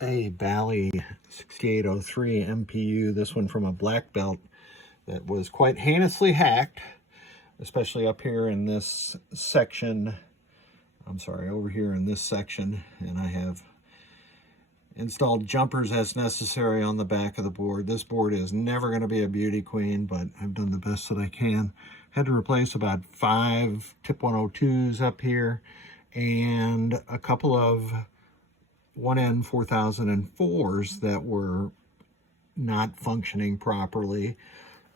a Bally 6803 MPU, this one from a black belt that was quite heinously hacked, especially up here in this section. I'm sorry, over here in this section, and I have installed jumpers as necessary on the back of the board. This board is never going to be a beauty queen, but I've done the best that I can. Had to replace about 5 tip 102s up here and a couple of 1N 4004s that were not functioning properly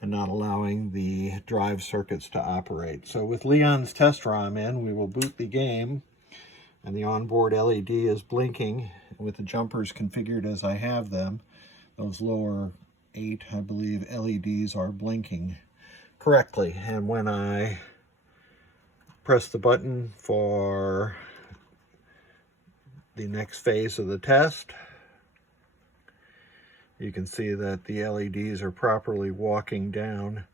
and not allowing the drive circuits to operate. So with Leon's test ROM in, we will boot the game, and the onboard LED is blinking with the jumpers configured as I have them. Those lower 8, I believe, LEDs are blinking correctly. And when I press the button for the next phase of the test, you can see that the LEDs are properly walking down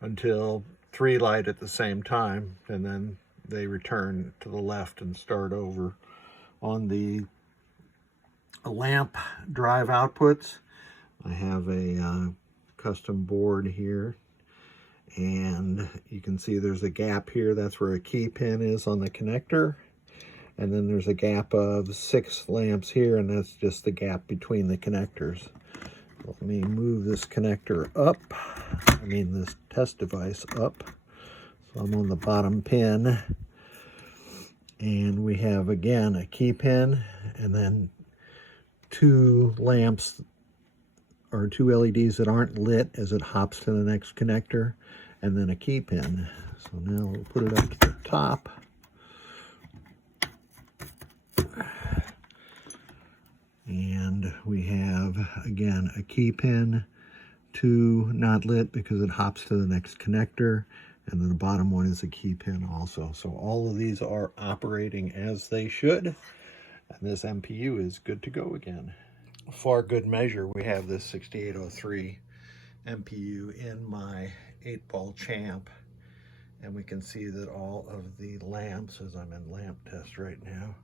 until 3 light at the same time, and then they return to the left and start over. On the lamp drive outputs, I have a custom board here, and you can see there's a gap here. That's where a key pin is on the connector. And then there's a gap of 6 lamps here, and that's just the gap between the connectors. Let me move this connector up, this test device up. So I'm on the bottom pin, and we have, again, a key pin, and then 2 lamps, or 2 LEDs that aren't lit as it hops to the next connector, and then a key pin. So now we'll put it up to the top. And we have, again, a key pin, 2 not lit because it hops to the next connector, and then the bottom one is a key pin also. So all of these are operating as they should, and this MPU is good to go again. For good measure, we have this 6803 MPU in my 8-ball champ, and we can see that all of the lamps, as I'm in lamp test right now,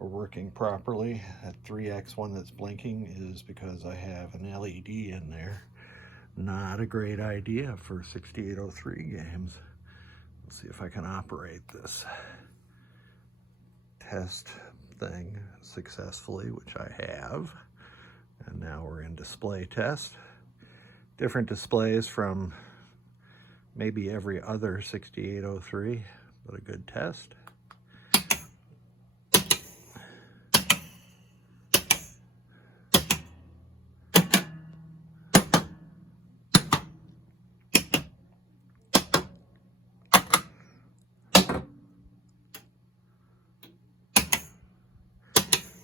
are working properly. That 3X one that's blinking is because I have an LED in there. Not a great idea for 6803 games. Let's see if I can operate this test thing successfully, which I have. And now we're in display test. Different displays from maybe every other 6803, but a good test.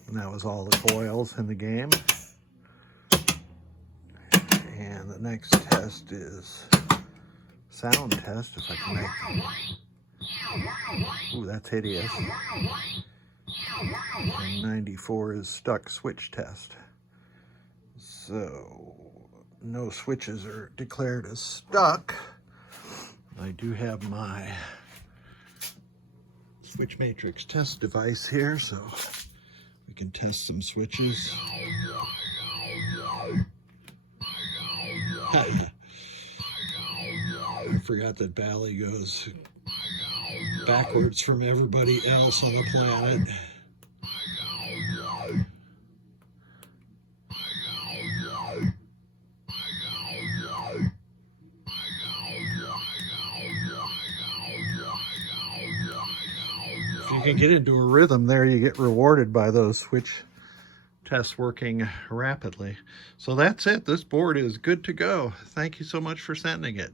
And that was all the coils in the game. And the next test is sound test, if I can make. Ooh, that's hideous. And 94 is stuck switch test. So no switches are declared as stuck. I do have my switch matrix test device here, so we can test some switches. I forgot that Bally goes backwards from everybody else on the planet. If you can get into a rhythm there, you get rewarded by those switch tests working rapidly. So that's it. This board is good to go. Thank you so much for sending it.